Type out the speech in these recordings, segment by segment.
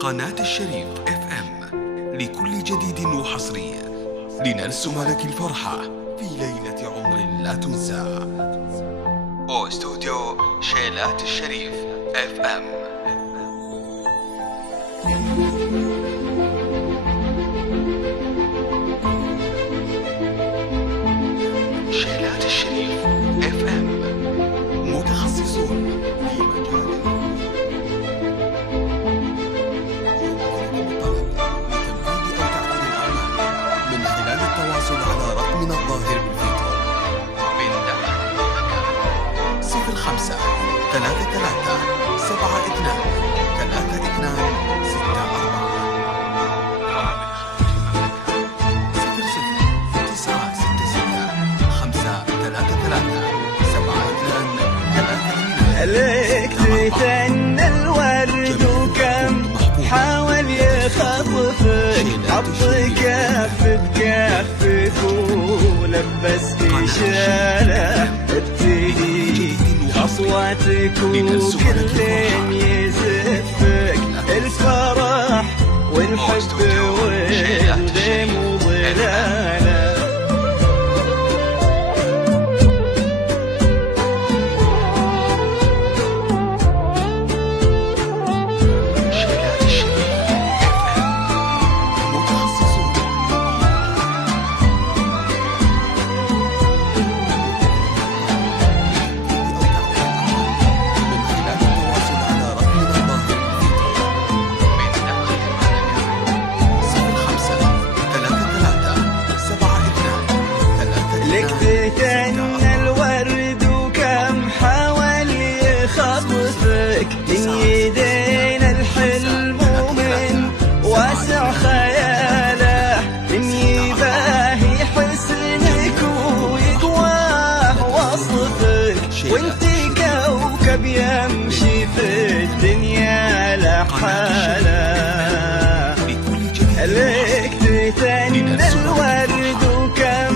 قناة الشريف اف ام لكل جديد وحصري، لنرسم لك الفرحة في ليلة عمر لا تنسى. استوديو شيلات الشريف اف ام. شيلات الشريف اف ام، متخصصون في مجال من خلال التواصل على رقمنا الظاهر بالفيديو من داخل المكان 05 33 72 32 64 لك تثنى الورد وكم حاول يخطفك، حط كف بكفك ولبس إشارة ابتدي أصواتك وكلين يزفك الفرح والحب والغيم وظلاله. لك تثنى الورد وكم حاول يخطفك من يدين الحلم ومن واسع خياله، من يباهي حسنك ويقواه وصفك، وانتي كوكب يمشي في الدنيا لحاله. لك تثنى الورد وكم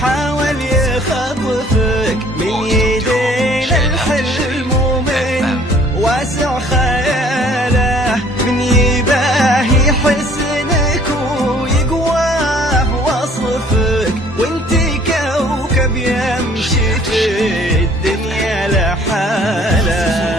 حاول يخطفك من يدين الحلم ومن واسع خياله، من يباهي حسنك ويقواه وصفك، وانتي كوكب يمشي في الدنيا لحاله.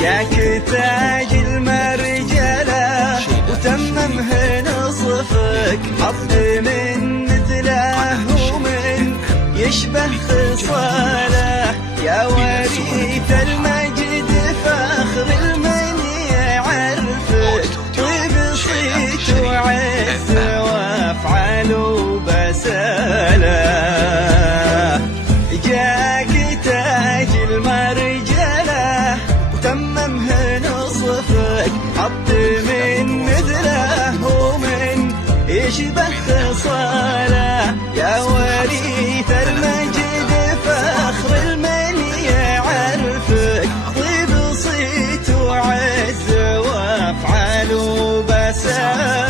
جاك تاج المرجلة وتممه نصفك، حط من مثله ومن يشبه خصاله، يا وريث المجد فخر المن يعرفك، طيب صيت وعز وافعال وبساله. جاك تاج المرجلة تممه نصفك، حط من مثله ومن يشبه خصاله، يا وريث المجد فخر المن يعرفك، طيب صيت وعز وافعال وبساله.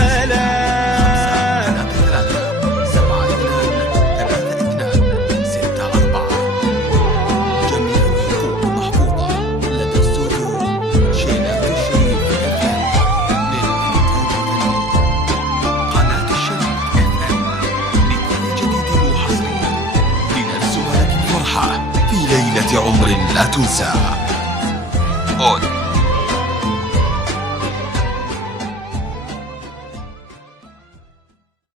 في ليلة عمر لا تنسى.